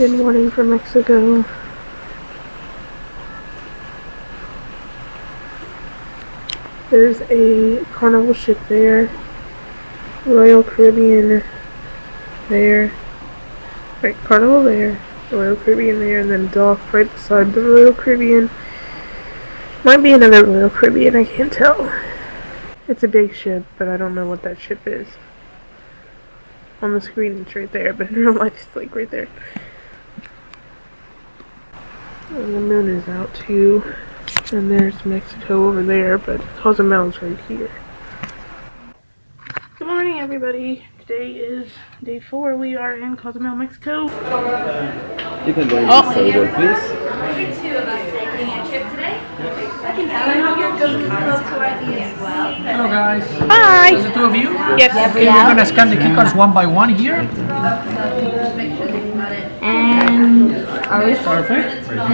Good morning from Mexico. There's a carnival ship there. Royal Caribbean there. Right, Carnival there. Royal Caribbean there, and then dock right beside the Royal Caribbean. Might be another Royal Caribbean, I can't tell. It's a big ship, but I don't know what that ship is. On the screen it's right there, but in real life it's like right there. And the moon is out too. And there's Mexico over there, but Cozumel's right here. Good morning, everybody. Today is day 4. We are in Cozumel, Mexico. You can join this table, please. There's 2 of us taking a trip today. I can tell you your key cards to ID as well. Hello guys. Hi. There's the 2 of you? Yes. Okay, we're gonna scan the key cards one by one here. And are we Perfect. awesome?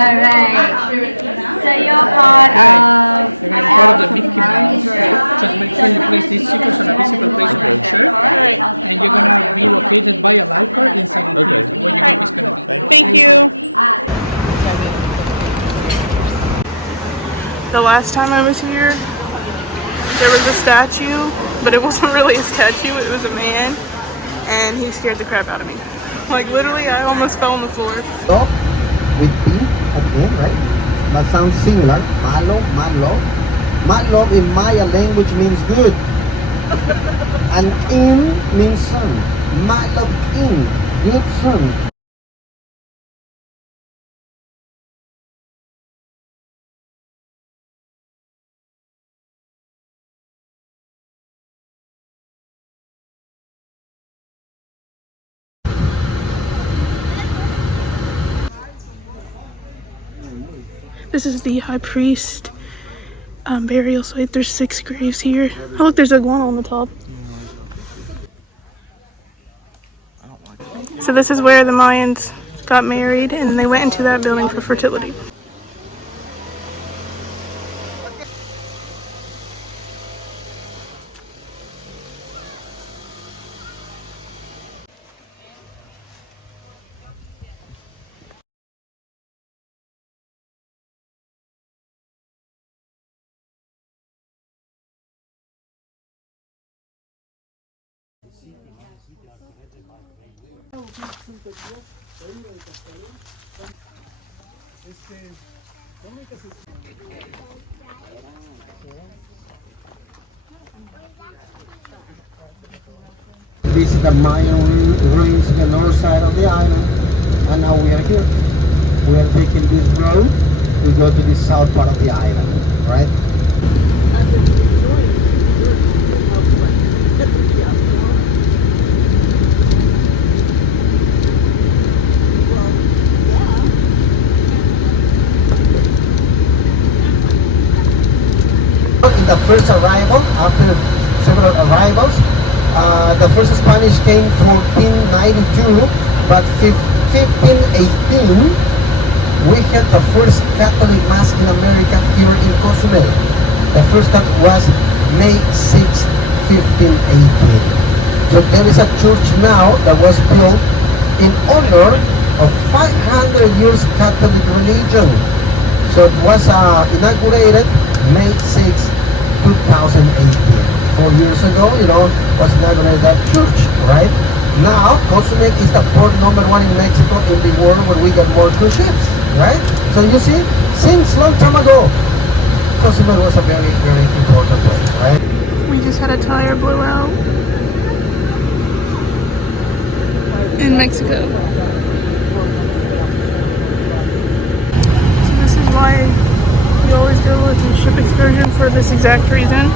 Alright. So you're part of You're gonna be part of the big key cards. Just make sure you place these stickers on a visible place on your shirt. Alright. And you're gonna be located by a lifeguard inside the pool, where your group is gonna be. Thank you. The last time I was here, there was a statue, but it wasn't really a statue, it was a man, and he scared the crap out of me. Like literally, I almost fell on the floor. So, with P at the end, right? That sounds similar. Malo, malo. Malo in Maya language means good. And in means son. Malo in, good son. This is the high priest burial site. There's 6 graves here. Oh look, there's a iguana on the top. So this is where the Mayans got married, and they went into that building for fertility. Visit the Mayan ruins in the north side of the island. And now we are here. We are taking this road. We go to the south part of the island, right? I've been enjoying In the first arrival, after several arrivals, the first Spanish came 1492, but 1518, we had the first Catholic Mass in America here in Cozumel. The first that was May 6, 1518. So there is a church now that was built in honor of 500 years Catholic religion. So it was inaugurated May 6, 2018. 4 years ago, was inaugurated that church, right? Now, Cozumel is the port #1 in Mexico in the world where we got more cruise ships, right? So you see, since long time ago, Cozumel was a very, very important place, right? We just had a tire blow out in Mexico. So this is why we always go with the ship excursion, for this exact reason.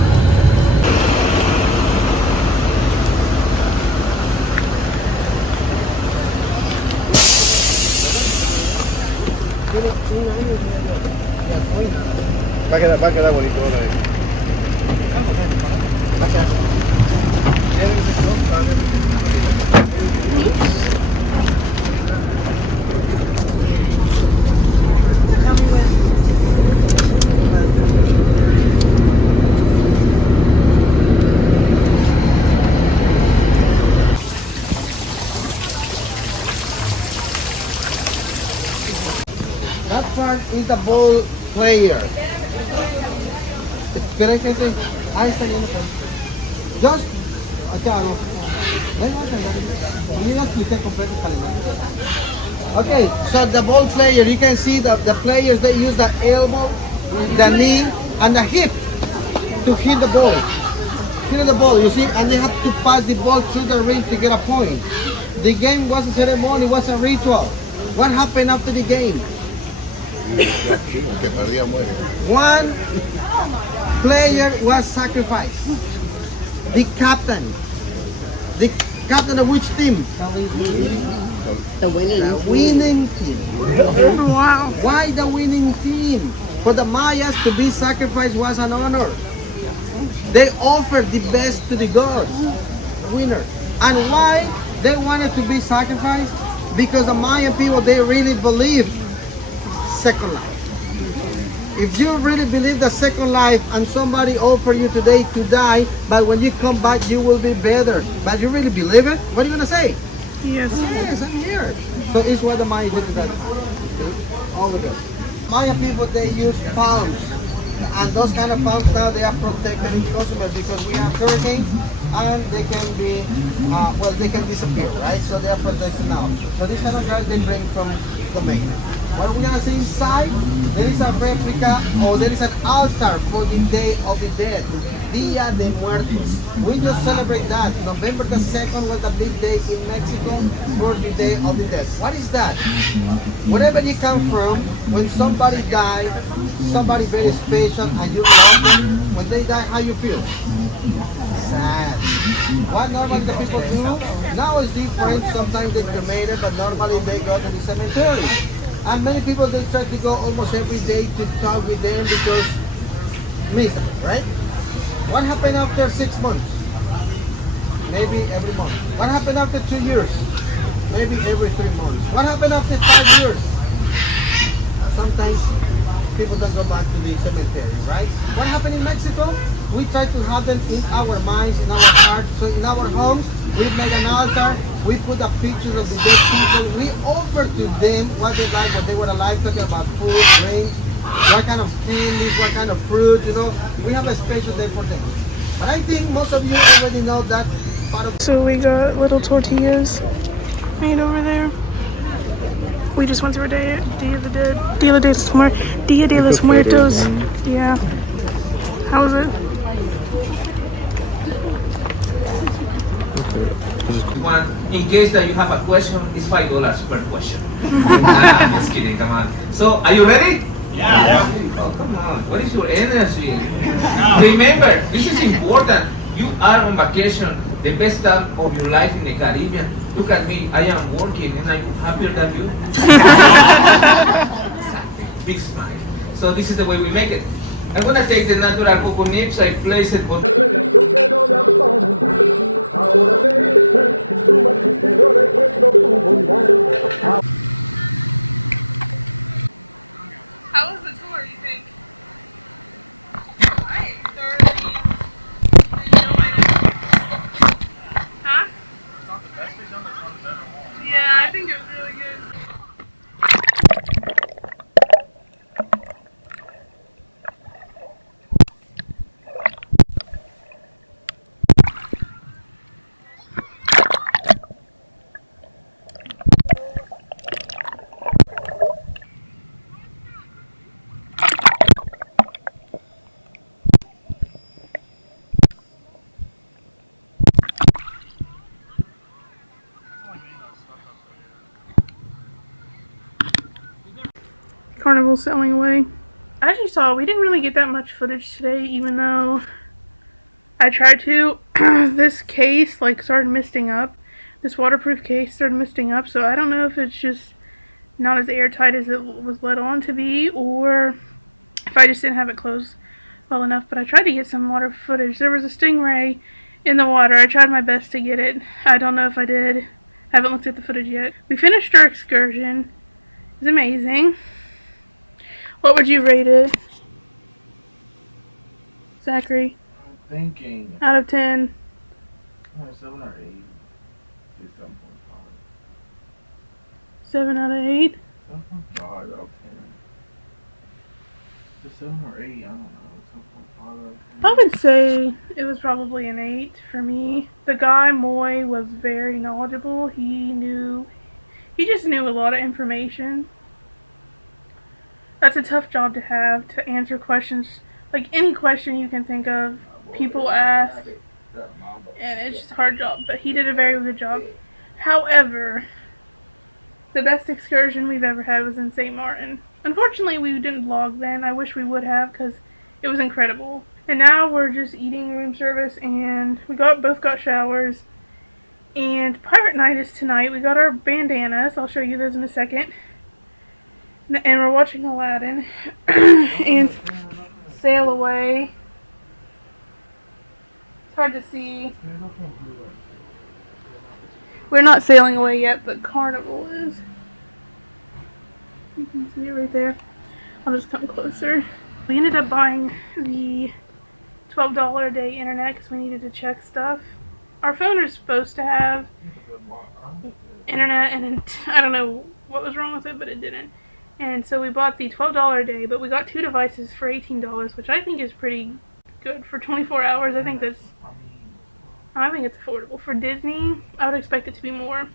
Va a quedar bonito. part is the ball player. Espera, espera. Ahí está yendo por. Just, acá no. Yo ya expliqué completo el calendario. Okay, so the ball player, you can see that the players they use the elbow, the knee, and the hip to hit the ball. Hit the ball, you see, and they have to pass the ball through the ring to get a point. The game was a ceremony, was a ritual. What happened after the game? Que perdía muere. One player was sacrificed. The captain. The captain of which team? The winning. The winning team. Wow. Why the winning team? For the Mayas to be sacrificed was an honor. They offered the best to the gods. Winner. And why they wanted to be sacrificed? Because the Mayan people, they really believe second life. If you really believe the second life and somebody offer you today to die, but when you come back you will be better, but you really believe it, what are you going to say? Yes. Yes, I'm here. So it's what the Mayan did that. All of it. Mayan people, they use palms. And those kind of palms now, they are protected in Cozumel because we have hurricanes and they can be, they can disappear, right? So they are protected now. So these kind of guys they bring from the mainland. What are we gonna see inside? There is a replica, or there is an altar for the Day of the Dead, Dia de Muertos. We just celebrate that. November the 2nd was the big day in Mexico for the Day of the Dead. What is that? Wherever you come from, when somebody died, somebody very special, and you love them, when they die, how you feel? Sad. What normally the people do? Now it's different. Sometimes they cremate it, but normally they go to the cemetery. And many people, they try to go almost every day to talk with them because miss them, right? What happened after 6 months? Maybe every month. What happened after 2 years? Maybe every 3 months. What happened after 5 years? Sometimes people don't go back to the cemetery, right? What happened in Mexico? We try to have them in our minds, in our hearts. So in our homes, we make an altar. We put the pictures of the dead people. We offer to them what they like, what they were alive, talking about food, drinks, what kind of candies, what kind of fruits, you know. We have a special day for them. But I think most of you already know that part of. So we got little tortillas made over there. We just went through a Dia of the Dead. Dia de los Muertos. Yeah. How was it? One, in case that you have a question, it's $5 per question. Nah, just kidding, come on. So, are you ready? Yeah. Oh, come on. What is your energy? Remember, this is important. You are on vacation, the best time of your life in the Caribbean. Look at me, I am working and I'm happier than you. Big smile. So this is the way we make it. I'm gonna take the natural cocoa nibs, I place it on. How was the tour, you think? Nice. 30. Huh? It's not the best we've done, but it's one of the better ones. Yeah, I think it was really good. Carnival selling away. As you saw, we didn't really get that much footage today, even though I tried to. This case started misting up. This waterproof case started misting up, so I don't know if it's just not as airtight as it was let on to be, or if I just didn't have it closed well enough. But I tried to get some water footage. There was a stingray in the water. I tried my best to get it. I don't know if I did. I haven't looked at the footage yet. We finished our excursion. It was amazing. What would you rate it, Zachary? I'm thinking. Out of 10. 7 or 8. 7.5. 7 out of 8. 7.5 out of 10. It's a 7 or 8. I don't know. I would say it was probably an 8 for me. The guy, Moy, was very knowledgeable. He just knew a lot of information. That's a tough job to have, to answer questions. Like any question you can think of, people ask. And it's just a hard job. But he did a very good job. However, the best excursion we've ever had was in St. Martin. Unfortunately, we didn't vlog then. I wish we would have, because it was incredible. And now we're just eating room service, and we both got showers. And pirate night is tonight. We got our bandanas. I'll show you those in a second. And we're watching Aladdin and sail away. It's hard to see. We're not sailing away yet, but Carnival is. You can see it right there. I'll just come closer. We ended up buying the $12 a day internet because we needed to check stuff. Our phone is supposed to have internet, and I don't know what was wrong with it, but it didn't. And so we bought the $12 a day, but we got 2 devices for $18, which I think is pretty good for 24 hours. I think it's affordable. For Disney, I would expect it to be more.